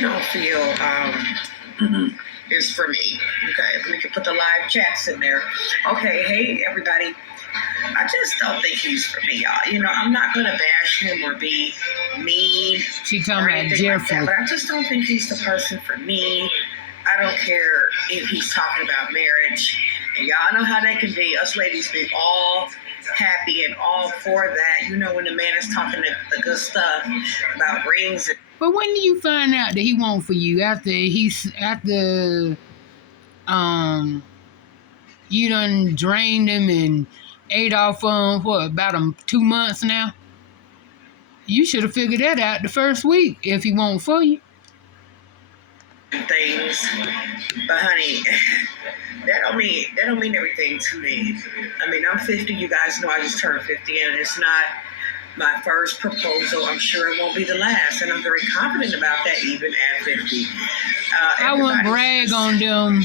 don't feel is for me. Okay, we can put the live chats in there. Okay, hey everybody. I just don't think he's for me, y'all. You know, I'm not gonna bash him or be mean. She talking about Jeffrey. Like but I just don't think he's the person for me. I don't care if he's talking about marriage. And y'all know how that can be. Us ladies be all happy and all for that. You know, when the man is talking the good stuff about rings. But when do you find out that he won't for you? After you done drained him and ate off him for about 2 months now? You should have figured that out the first week if he won't for you. Things, but honey, that don't mean everything to me. I mean, I'm 50. You guys know I just turned 50, and it's not my first proposal. I'm sure it won't be the last, and I'm very confident about that, even at 50. I wouldn't brag on them.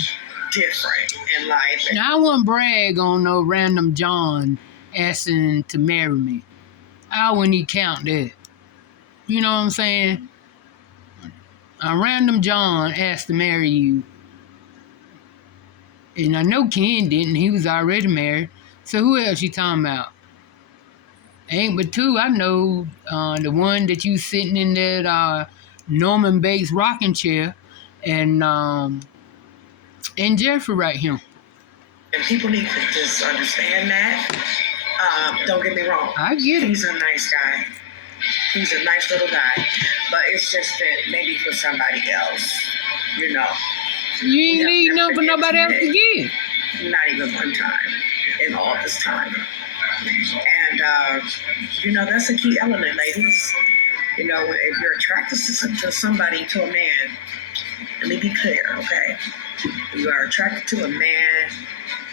Different in life. Now, I wouldn't brag on no random John asking to marry me. I wouldn't even count that. You know what I'm saying? A random John asked to marry you. And I know Ken didn't. He was already married. So who else you talking about? Ain't but two. I know the one that you sitting in that Norman Bates rocking chair and Jeffrey right here. And people need to just understand that. Don't get me wrong. I get it. He's a nice guy. He's a nice little guy. But it's just that maybe for somebody else, you know. You ain't need nothing for nobody else to give. Not even one time in all this time. And, you know, that's a key element, ladies. You know, if you're attracted to somebody, to a man, let me be clear, okay? You are attracted to a man,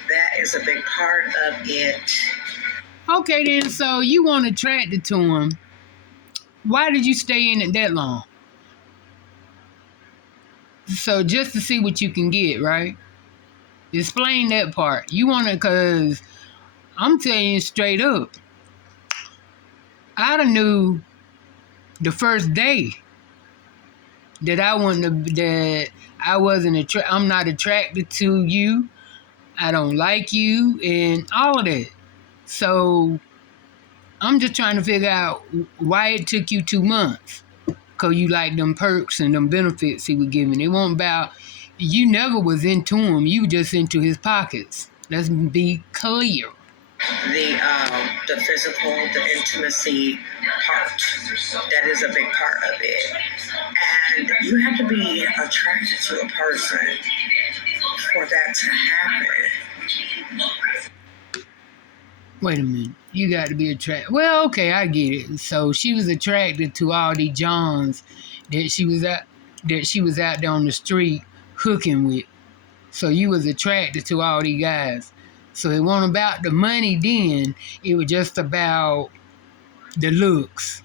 that is a big part of it. Okay, then, so you weren't attracted to him. Why did you stay in it that long? So just to see what you can get, right? Explain that part. You want to, because I'm telling you straight up, I'd have knew the first day that I'm not attracted to you. I don't like you and all of that. So I'm just trying to figure out why it took you 2 months. Because you like them perks and them benefits he was giving. It wasn't about, you never was into him. You were just into his pockets. Let's be clear. The physical, the intimacy part, that is a big part of it. And you have to be attracted to a person for that to happen. Wait a minute. You got to be attracted. Well, okay, I get it. So she was attracted to all these Johns that she was out there on the street hooking with. So you was attracted to all these guys. So it wasn't about the money then. It was just about the looks.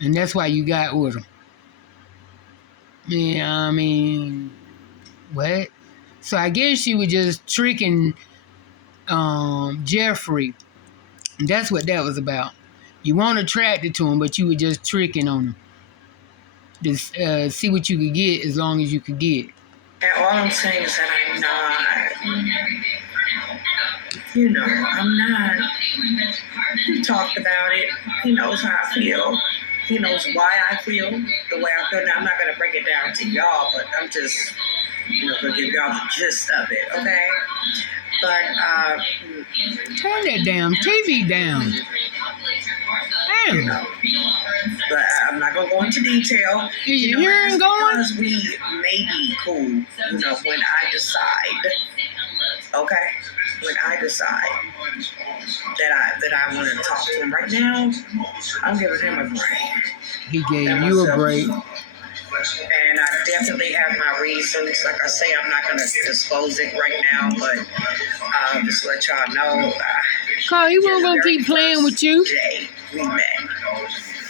And that's why you got with them. Yeah, I mean, what? So I guess you were just tricking Jeffrey. That's what that was about. You weren't attracted to him, but you were just tricking on him. Just see what you could get as long as you could get. And all I'm saying is that I'm not, you know, I'm not. He talked about it. He knows how I feel. He knows why I feel the way I feel. Now, I'm not going to break it down to y'all, but I'm just, you know, going to give y'all the gist of it, okay? But, turn that damn TV down. Damn. You know, but I'm not going to go into detail. Is your hearing going? Because we may be cool, you know, when I decide, okay? When I decide that I want to talk to him. Right now, I'm giving him a break. He gave you a break. And I definitely have my reasons. Like I say, I'm not going to disclose it right now, but just let y'all know. Carl, he wasn't going to keep playing with you. Day we met,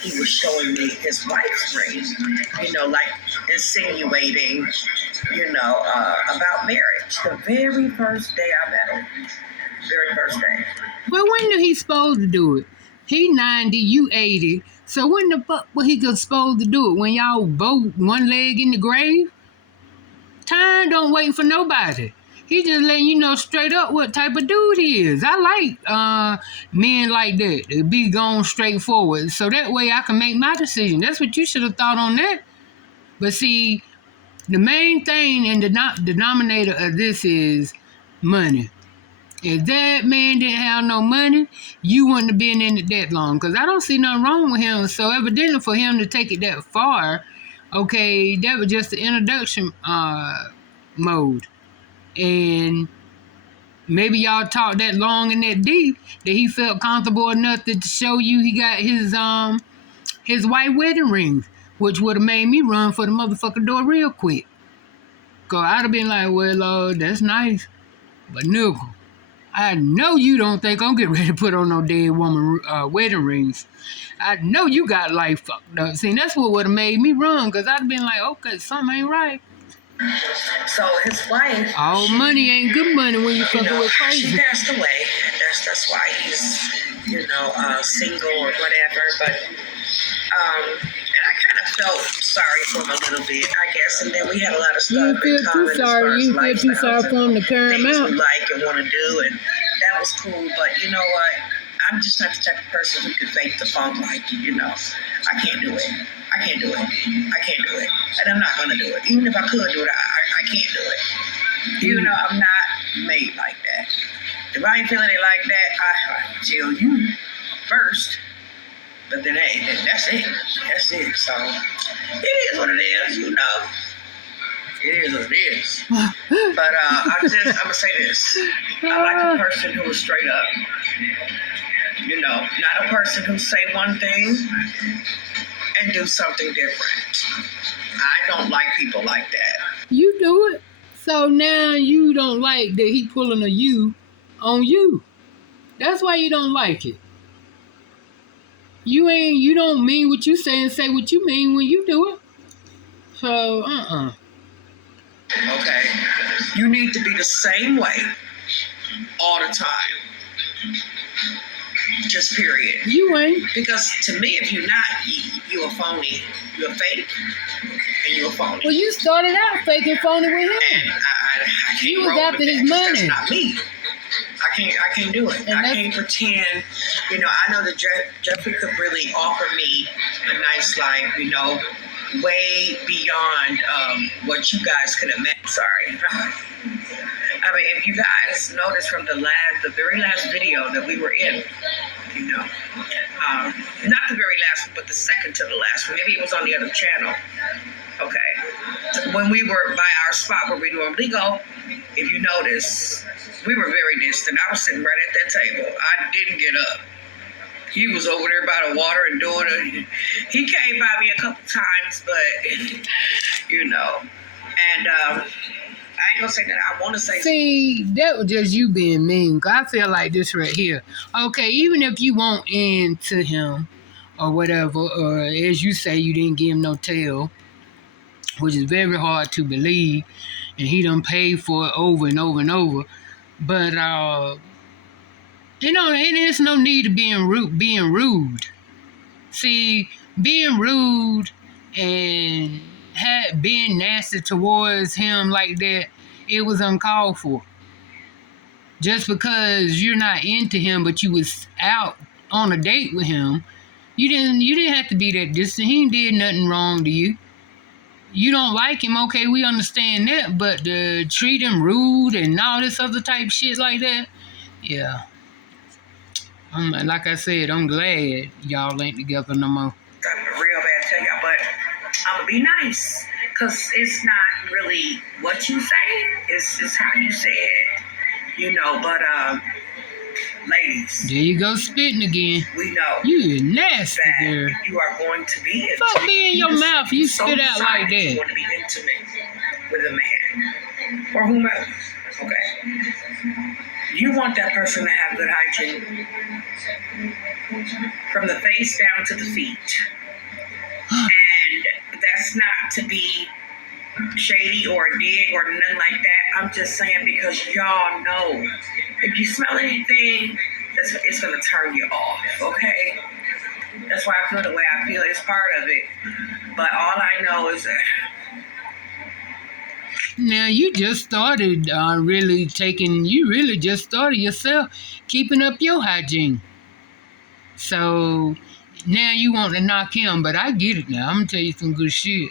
he was showing me his wife's ring, you know, like insinuating, you know, about marriage. The very first day I met him. Very first day. Well, when did he supposed to do it? He 90, you 80. So when the fuck was he supposed to do it? When y'all both one leg in the grave? Time don't wait for nobody. He just letting you know straight up what type of dude he is. I like men like that. To be going straight forward. So that way I can make my decision. That's what you should have thought on that. But see, the main thing and the denominator of this is money. If that man didn't have no money, you wouldn't have been in it that long. Because I don't see nothing wrong with him. So evidently for him to take it that far, okay, that was just the introduction mode. And maybe y'all talked that long and that deep that he felt comfortable enough to show you he got his white wedding rings, which would have made me run for the motherfucking door real quick. Cause I'd have been like, well, that's nice, but nigga, I know you don't think I'm getting ready to put on no dead woman wedding rings. I know you got life fucked up. See, that's what would have made me run, cause I'd have been like, okay, something ain't right. So his wife. All money ain't good money when you fucking with crazy. She passed away. That's why he's, single or whatever. But and I kind of felt sorry for him a little bit, I guess. And then we had a lot of stuff in common. You feel too sorry for him to carry him out. Things we like and want to do, and that was cool. But you know what? I'm just not the type of person who could fake the funk like you. I can't do it. I can't do it. And I'm not going to do it. Even if I could do it, I can't do it. I'm not made like that. If I ain't feeling it like that, I tell you first. But then, hey, that's it. That's it. So, it is what it is, It is what it is. But I'm going to say this. I like a person who is straight up. Not a person who say one thing and do something different. I don't like people like that. You do it. So now you don't like that he pulling a you on you. That's why you don't like it. You don't mean what you say and say what you mean when you do it. So, Okay. You need to be the same way all the time. Just period. You ain't. Because to me, if you're not, you a phony. You're fake, and you're a phony. Well, you started out fake and phony with him. And I can't. You was after his money. That's not me. I can't do it. And I can't pretend. I know that Jeffrey could really offer me a nice life. Way beyond what you guys could have met. Sorry. I mean, if you guys noticed from the very last video that we were in, not the very last one, but the second to the last one. Maybe it was on the other channel. Okay. When we were by our spot where we normally go, if you notice, we were very distant. I was sitting right at that table. I didn't get up. He was over there by the water and doing it. He came by me a couple times, but, and I ain't gonna say that. I want to say. See, that was just you being mean. I feel like this right here. Okay, even if you won't end to him or whatever, or as you say, you didn't give him no tail, which is very hard to believe, and he done paid for it over and over and over. But there's no need to being rude. See, being rude and being nasty towards him like that, it was uncalled for. Just because you're not into him, but you was out on a date with him, you didn't have to be that distant. He did nothing wrong to you. You don't like him, okay, we understand that, but to treat him rude and all this other type shit like that, yeah. Like I said, I'm glad y'all ain't together no more. I'm real bad tell y'all, but I'm gonna be nice. Because it's not really what you say, it's how you say it. But ladies. There you go spitting again. We know. You nasty girl. You are going to be intimate. Fuck me in your mouth, you spit out like that. You want to be intimate with a man. Or whomever. Okay. You want that person to have good hygiene. From the face down to the feet. And that's not to be shady or a dig or nothing like that. I'm just saying because y'all know if you smell anything, it's going to turn you off, okay? That's why I feel the way I feel. It's part of it. But all I know is that Now you just started you really just started yourself keeping up your hygiene. So now you want to knock him, but I get it now. I'm gonna tell you some good shit.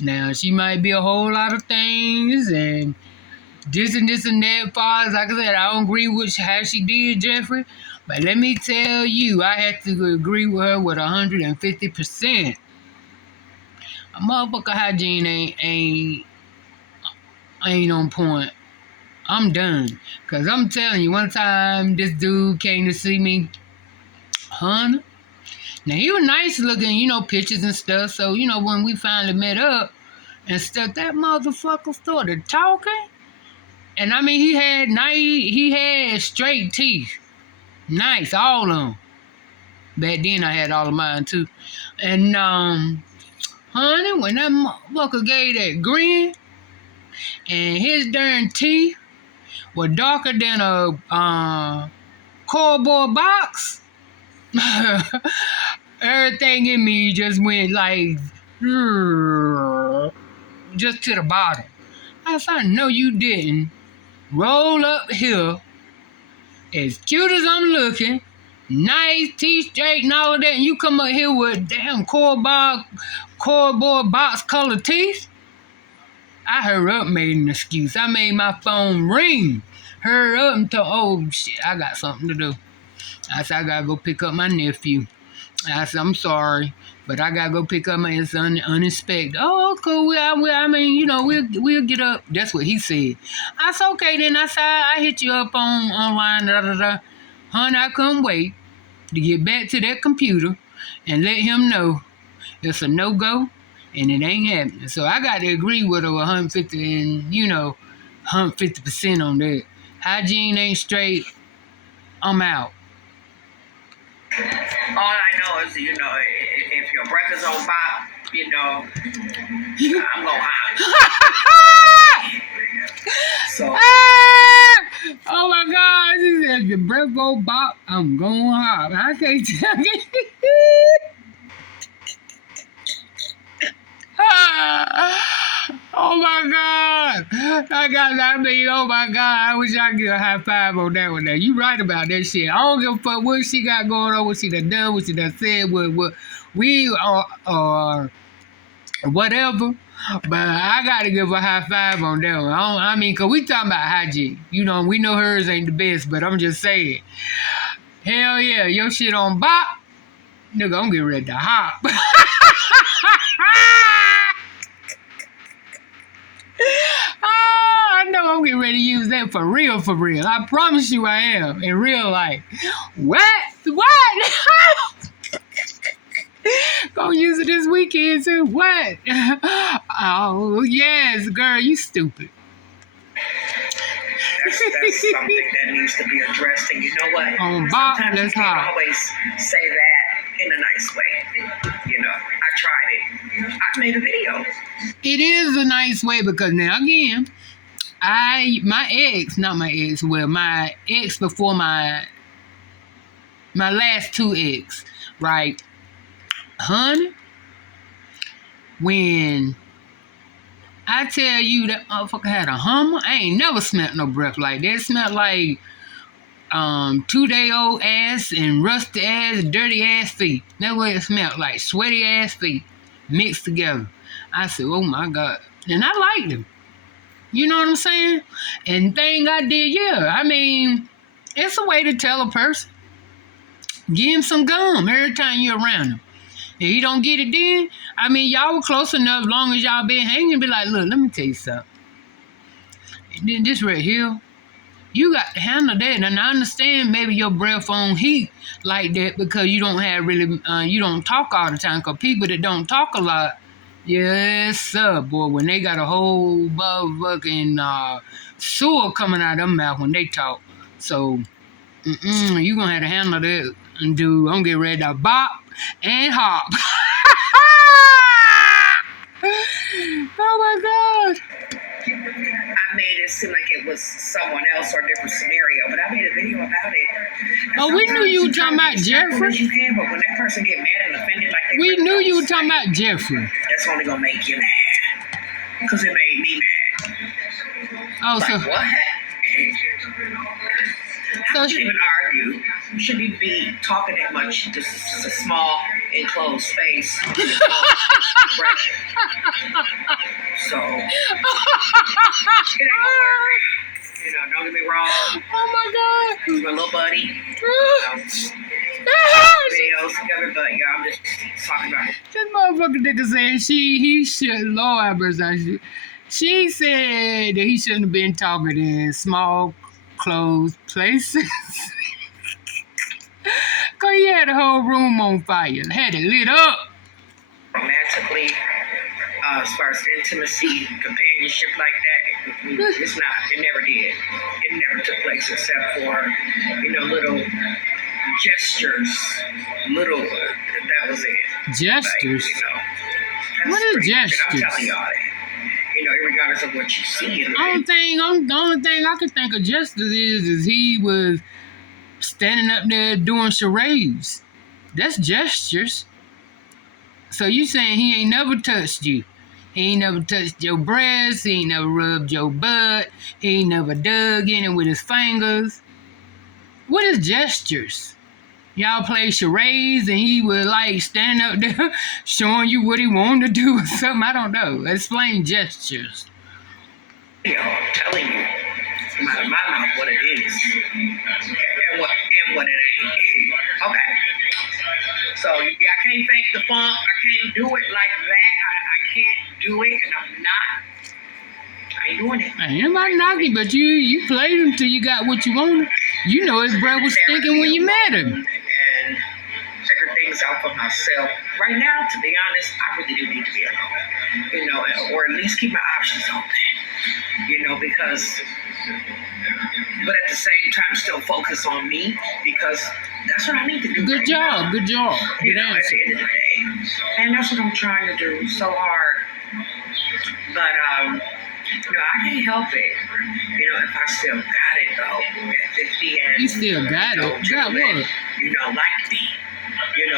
Now she might be a whole lot of things and this and that. Far as like I said, I don't agree with how she did, Jeffrey. But let me tell you, I had to agree with her with 150%. A motherfucker hygiene ain't on point. I'm done. Cause I'm telling you, one time this dude came to see me, honey. Now he was nice looking, pictures and stuff. So, when we finally met up and stuff, that motherfucker started talking. And I mean, he had straight teeth. Nice, all of them. Back then I had all of mine too. And, honey, when that motherfucker gave that grin and his darn teeth were darker than a cardboard box, everything in me just went like, just to the bottom. I said, no, you didn't. Roll up here, as cute as I'm looking, nice teeth straight and all of that, and you come up here with damn cardboard box colored teeth. I hurry up, made an excuse. I made my phone ring. Hurry up and told, oh shit, I got something to do. I said, I gotta go pick up my nephew. I said, I'm sorry, but I gotta go pick up my son unexpected. Oh, cool. We'll get up. That's what he said. I said, okay then. I said, I hit you up online. Honey, I couldn't wait to get back to that computer and let him know it's a no-go and it ain't happening. So I got to agree with her 150 and 150% on that. Hygiene ain't straight. I'm out. all I know is, if your breath is on BOP, I'm gonna holler. So. Oh my God! She said, "Your breath on BOP, I'm going hard." I can't tell you. Oh my God! Oh my God! I wish I could get a high five on that one. Now you right about that shit. I don't give a fuck what she got going on, what she done, what she done said, what we are, whatever. But I gotta give a high five on that one. Cause we talking about hygiene. We know hers ain't the best, but I'm just saying. Hell yeah, your shit on BOP, nigga, I'm getting ready to hop. I know I'm getting ready to use that for real, for real. I promise you I am, in real life. What? Gonna use it this weekend too. What? Oh, yes, girl, you stupid. That's something that needs to be addressed. And you know what? BOP, Sometimes you that's can't hot. always say that in a nice way. I tried it. I made a video. It is a nice way because now again, my ex before my last two ex, right? Honey, when I tell you that motherfucker had a hummer, I ain't never smelled no breath like that. It smelled like 2-day-old ass and rusty ass, dirty ass feet. That's what it smelled like, sweaty ass feet mixed together. I said, oh my God. And I liked him. You know what I'm saying? And thing I did, it's a way to tell a person. Give him some gum every time you're around him. If he don't get it then, y'all were close enough, long as y'all been hanging, be like, look, let me tell you something. And then this right here, you got to handle that. And I understand maybe your breath on heat like that because you don't have really, you don't talk all the time. Because people that don't talk a lot, yes, sir, boy, when they got a whole motherfucking sewer coming out of their mouth when they talk. So, you going to have to handle that. And dude, I'm getting ready to BOP and hop. Oh my God. I made it seem like it was someone else or a different scenario, but I made a video about it. And Oh, we knew you were talking about Jeffrey. You can, but when that person get mad and offended like they We really knew don't you were say, talking about Jeffrey. that's only gonna make you mad. Because it made me mad. Oh, Like, so what? How should even argue? You shouldn't even be talking that much. This is a small, enclosed space. Right. So, it ain't gonna work. You know, don't get me wrong. oh my God. He's my little buddy. Videos together, but yeah, I'm just talking about it. This motherfucker nigga said he should, Lord have mercy. She said that he shouldn't have been talking in small, closed places. Because he had the whole room on fire, had it lit up. Romantically, as far as intimacy, companionship like that, it's not. It never did. It never took place except for, little gestures. That was it. Gestures? Like, What is gestures? I'm telling y'all that. Regardless of what you see in the the only thing I can think of gestures is he was standing up there doing charades. That's gestures. So you saying he ain't never touched you? He ain't never touched your breast. He ain't never rubbed your butt. He ain't never dug in it with his fingers. What is gestures? Y'all play charades and he was like standing up there showing you what he wanted to do or something. I don't know. Explain gestures. I'm telling you, from out of my mouth, what it is. Okay, and what it ain't. Okay. So I can't fake the funk. I can't do it like that. I can't do it, and I'm not. I ain't doing it. Ain't nobody knocking, but you played him till you got what you wanted. You know his breath was stinking when you met him. And figure things out for myself. Right now, to be honest, I really do need to be alone. Or at least keep my options open. Because, but at the same time, still focus on me because that's what I need to do. Good job. Good At the end of the day. And that's what I'm trying to do so hard. But, I can't help it. If I still got it, though, at 50 and... You still got it? Got what? Like me.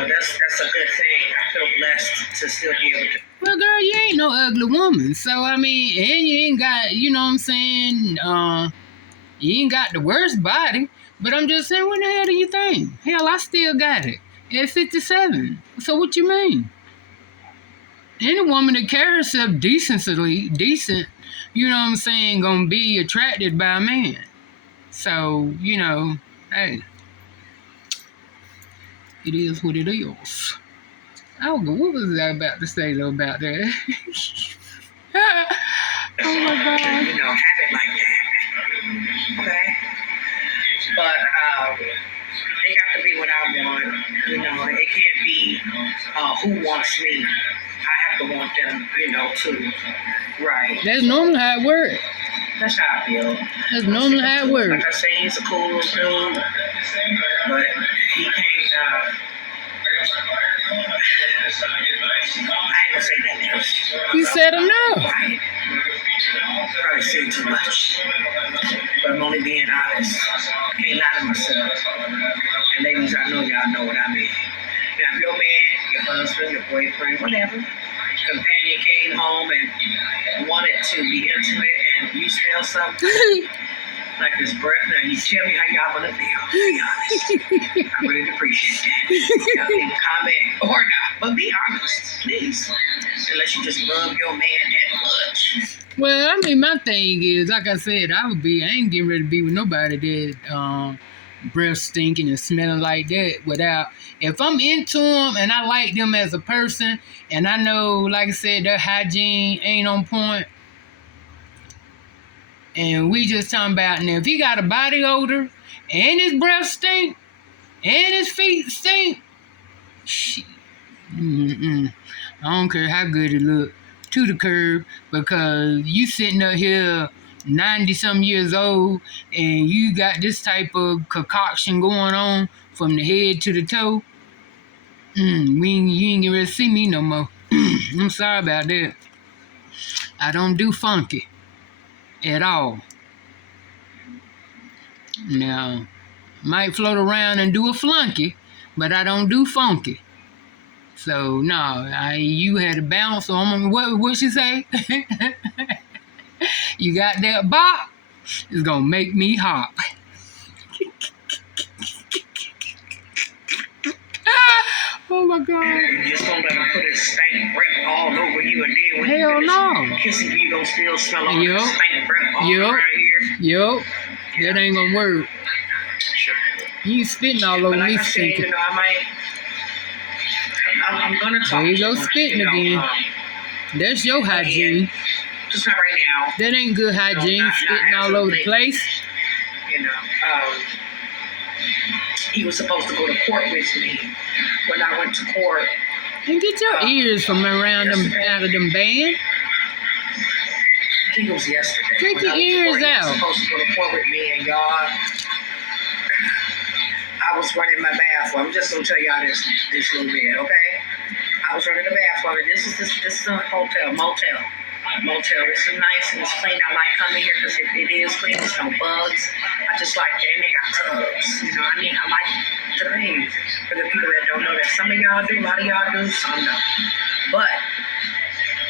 That's a good thing. I feel blessed to still be able to... Well, girl, you ain't no ugly woman. So, and you ain't got, you ain't got the worst body. But I'm just saying, what the hell do you think? Hell, I still got it at 57. So what you mean? Any woman that carries herself decent, gonna be attracted by a man. So, hey, it is what it is. Oh, what was I about to say though about that? Oh my God. Have it like that. Okay? But they got to be what I want. It can't be who wants me. I have to want them, too. Right. That's normally how it works. That's how I feel. That's normally how it works. Like I say, he's a cool little dude, but he can't. I ain't gonna say nothing else. You said enough. Right. Probably said too much, but I'm only being honest. I can't lie to myself. And ladies, I know y'all know what I mean. Now, if your man, your husband, your boyfriend, whatever, companion came home and wanted to be intimate and you smell something like his breath, now you tell me how y'all want to feel. Be honest. I really appreciate that. Y'all can comment or not, but be honest, please. Unless you just love your man that much. Well, my thing is, like I said, I ain't getting ready to be with nobody that breath stinking and smelling like that without, if I'm into them and I like them as a person and I know, like I said, their hygiene ain't on point, and we just talking about, and if he got a body odor and his breath stink and his feet stink, shit, I don't care how good it look, to the curb, because you sitting up here 90-some years old and you got this type of concoction going on from the head to the toe. You ain't gonna really see me no more. I'm sorry about that. I don't do funky at all. Now, Might float around and do a flunky, but I don't do funky. So no, you had to bounce on what she say? You got that bop, it's gonna make me hop. Oh my God. You just gonna let him put his stank breath all over you, and then when Hell you no. finish kissing you, gonna still smell all Yup. the stank breath all Yup. around here. Yup. That ain't gonna work. Sure. You spitting all over But like me I said, stinking. you know, I'm gonna talk. There you go, to him, spitting you know, again. That's your hygiene. Just not right now. That ain't good hygiene. not Spitting all over the place. You know, he was supposed to go to court with me when I went to court. And get your ears from around them, out of them band. I think it was yesterday. Take When your I went to ears court, he out. was supposed to go to court with me, and y'all, I was running my bathroom. I'm just gonna tell y'all this little bit, okay? I was running the bathroom, and this is a motel. It's nice and it's clean. I like coming here because it is clean. There's no bugs. I just like that. And they got tubs. You know, I like to bathe. For the people that don't know that, some of y'all do, a lot of y'all do, some don't. But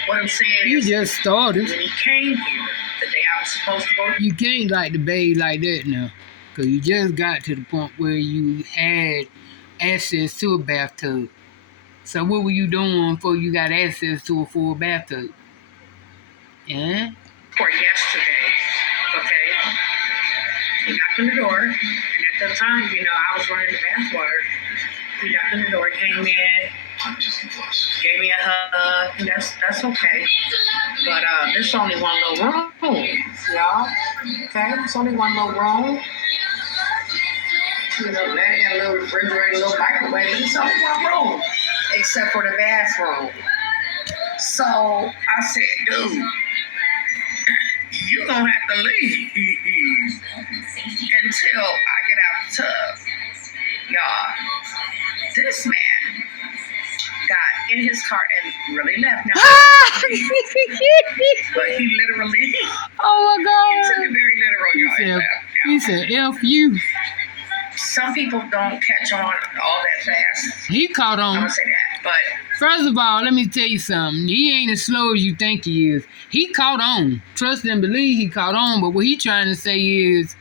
what I'm saying You is, just started. when he came here, the day I was supposed to go to You can't like to bathe like that now. Because you just got to the point where you had access to a bathtub. So what were you doing before you got access to a full bathtub? Yeah? court yesterday, okay? He knocked on the door, and at the time, you know, I was running the bathwater. He knocked on the door, came in, gave me a hug, and that's okay. But there's only one little room, y'all. Okay, it's only one little room. You know, they got a little refrigerator, a little microwave, but it's only one room, except for the bathroom. So I said, dude, you're gonna have to leave until I get out the tub. Y'all, this man got in his car and really left. Now, but he literally, Oh my he God. took it very literal, y'all. He left. He said, F you. Some people don't catch on all that fast. He caught I'm on. gonna say that, but First of all, let me tell you something. He ain't as slow as you think he is. He caught on. Trust and believe he caught on. But what he trying to say is,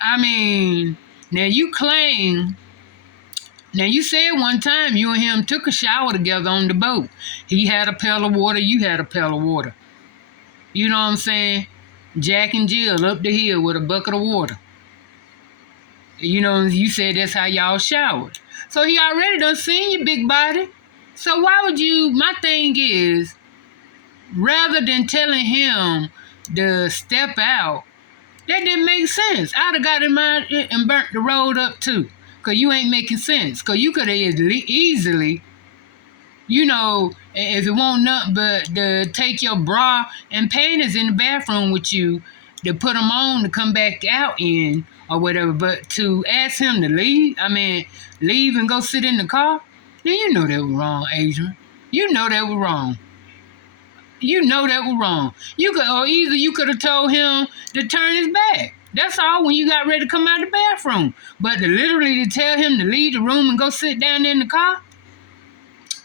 I mean, now you claim, now you said one time you and him took a shower together on the boat. He had a pail of water, you had a pail of water. You know what I'm saying? Jack and Jill up the hill with a bucket of water. You know, you said that's how y'all showered. So he already done seen your big body. So why would you, my thing is, rather than telling him to step out, that didn't make sense. I'd have got him out and burnt the road up too. Because you ain't making sense. Because you could have easily, you know, if it won't nothing but to take your bra and panties in the bathroom with you, to put them on to come back out in or whatever. But to ask him to leave and go sit in the car, then you know that was wrong, Adrienne. You know that was wrong. You know that was wrong. You could have told him to turn his back. That's all when you got ready to come out of the bathroom. But to tell him to leave the room and go sit down in the car,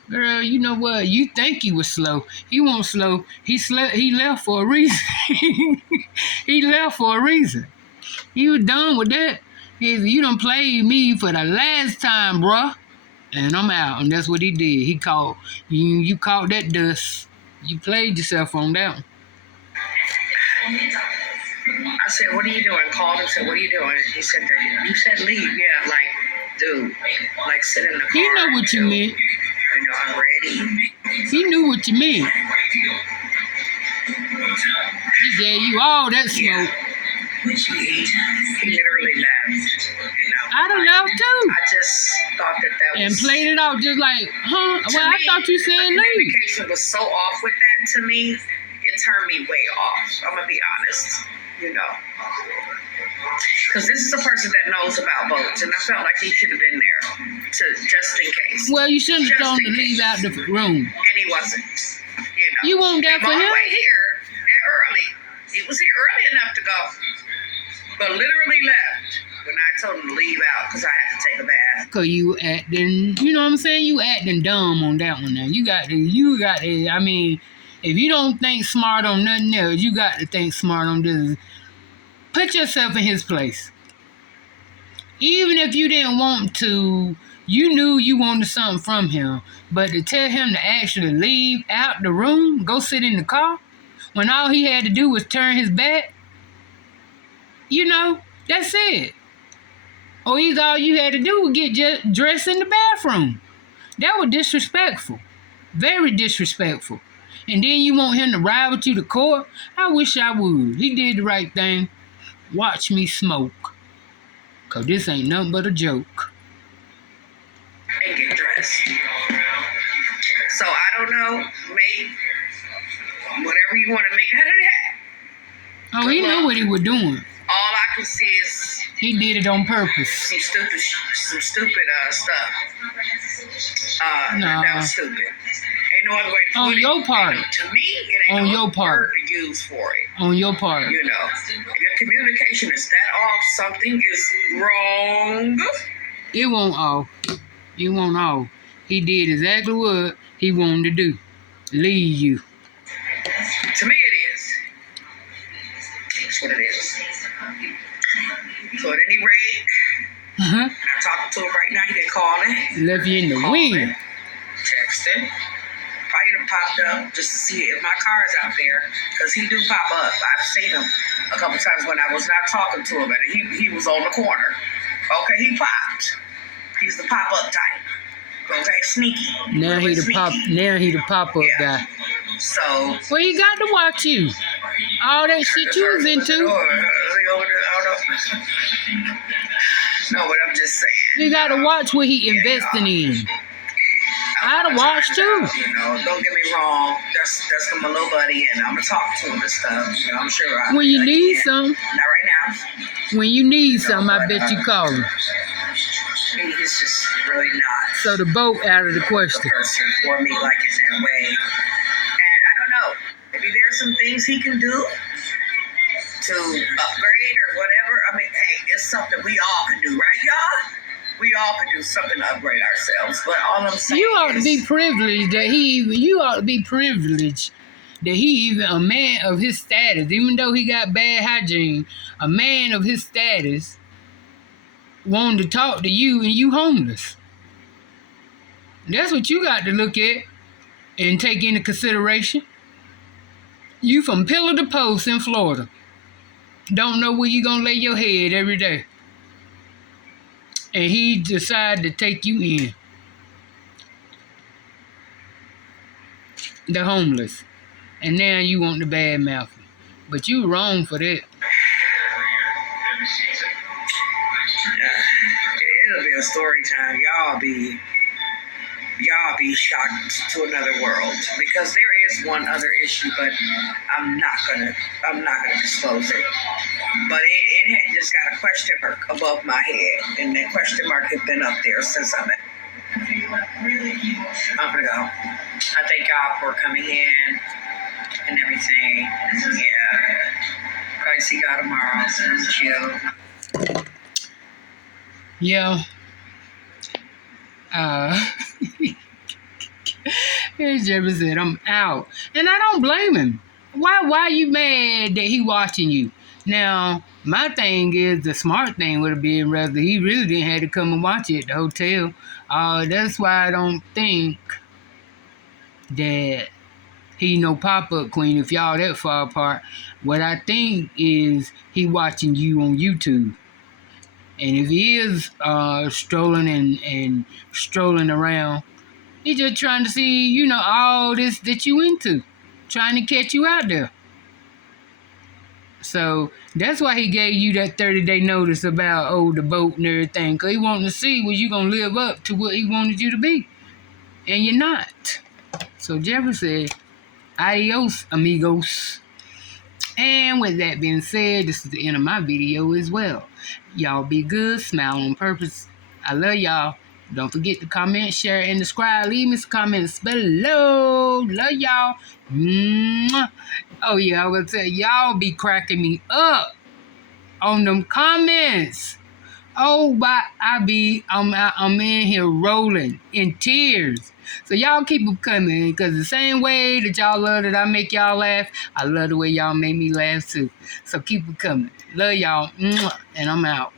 girl, you know what? You think he was slow. He wasn't slow. He left for a reason. He left for a reason. He was done with that. You done played me for the last time, bruh. And I'm out. And that's what he did. He caught you caught that dust. You played yourself on that one. I said, what are you doing? Called him, said, what are you doing? He said, you said leave. Yeah, like, dude, like sit in the car. He know what you meant. You know, I'm ready. He knew what you meant. He gave you all that smoke. Yeah. He literally left. You know, I'd have left too. I just thought that And was... played it out just like, huh? Well, I thought you said the leave. communication was so off with that to me, it turned me way off. I'm going to be honest, you know. Because this is a person that knows about boats, and I felt like he should have been there just in case. Well, you shouldn't have told him to leave out the room. And he wasn't. You know. You weren't there for All him? the way here, that early. He was here early enough to go, but literally left. when I told him to leave out because I had to take a bath. Cause you acting, you know what I'm saying? You acting dumb on that one now. You got to, I mean, if you don't think smart on nothing else, you got to think smart on this. Put yourself in his place. Even if you didn't want to, you knew you wanted something from him, but to tell him to actually leave out the room, go sit in the car, when all he had to do was turn his back, you know, that's it. Or either all you had to do was get just dressed in the bathroom. That was disrespectful. Very disrespectful. And then you want him to ride with you to court? I wish I would. He did the right thing. Watch me smoke. Cause this ain't nothing but a joke. And get dressed. So I don't know, make whatever you want to make out of that. Oh, he knew what he was doing. All I can see is he did it on purpose. Some stupid stuff. Nah. That was stupid. Ain't no other way to on put your it. part. To me, it ain't On no your other part. word to use for it. On your part. You know, if your communication is that off, something is wrong. It won't off. It won't off. He did exactly what he wanted to do. Leave you. To me, it is. That's what it is. So at any rate, I'm talking to him right now. He didn't call it. Left you in the wind. Texted. Probably done popped up just to see if my car is out there, because he do pop up. I've seen him a couple times when I was not talking to him, and he was on the corner. Okay, he popped. He's the pop up type. Okay, sneaky. Now really he the pop. Now he the pop up guy. So. Well, he got to watch you. All that shit you was into. No, but I'm just saying. You got to watch what he investing in. I'd have watched too. You know, don't get me wrong. That's my little buddy, and I'm gonna talk to him and stuff. You know, I'm sure. When you need something. Not right now. When you need something, I bet you call him. He's just really not. So the boat out of the question. Person for me, like in that way. And I don't know. Maybe there's some things he can do to upgrade or whatever. I mean, hey, it's something we all can do, right, y'all? We all can do something to upgrade ourselves. But all I'm saying you ought to be privileged that you ought to be privileged that he even, a man of his status, even though he got bad hygiene, a man of his status wanted to talk to you and you homeless. That's what you got to look at and take into consideration. You from pillar to post in Florida. Don't know where you gonna lay your head every day. And he decided to take you in. The homeless. And now you want the bad mouth. But you wrong for that. It'll be a story time. Y'all be shocked to another world, because there is one other issue, but I'm not gonna disclose it. But it had just got a question mark above my head, and that question mark had been up there since I'm gonna go. I thank God for coming in and everything. Yeah. Probably see God tomorrow, so I'm chill. Yeah. As Jeffrey said, I'm out. And I don't blame him. Why you mad that he watching you? Now, my thing is, the smart thing would have been rather he really didn't have to come and watch you at the hotel. That's why I don't think that he no pop-up queen if y'all that far apart. What I think is he watching you on YouTube. And if he is strolling and strolling around, he just trying to see, you know, all this that you into. Trying to catch you out there. So that's why he gave you that 30-day notice about, the boat and everything. Because he wanted to see was you going to live up to what he wanted you to be. And you're not. So Jeffrey said, adios, amigos. And with that being said, this is the end of my video as well. Y'all be good. Smile on purpose. I love y'all. Don't forget to comment, share, and subscribe. Leave me some comments below. Love y'all. Mwah. Oh, yeah, I was going to tell y'all be cracking me up on them comments. Oh, but I'm in here rolling in tears. So y'all keep them coming, because the same way that y'all love that I make y'all laugh, I love the way y'all make me laugh too. So keep them coming. Love y'all. Mwah. And I'm out.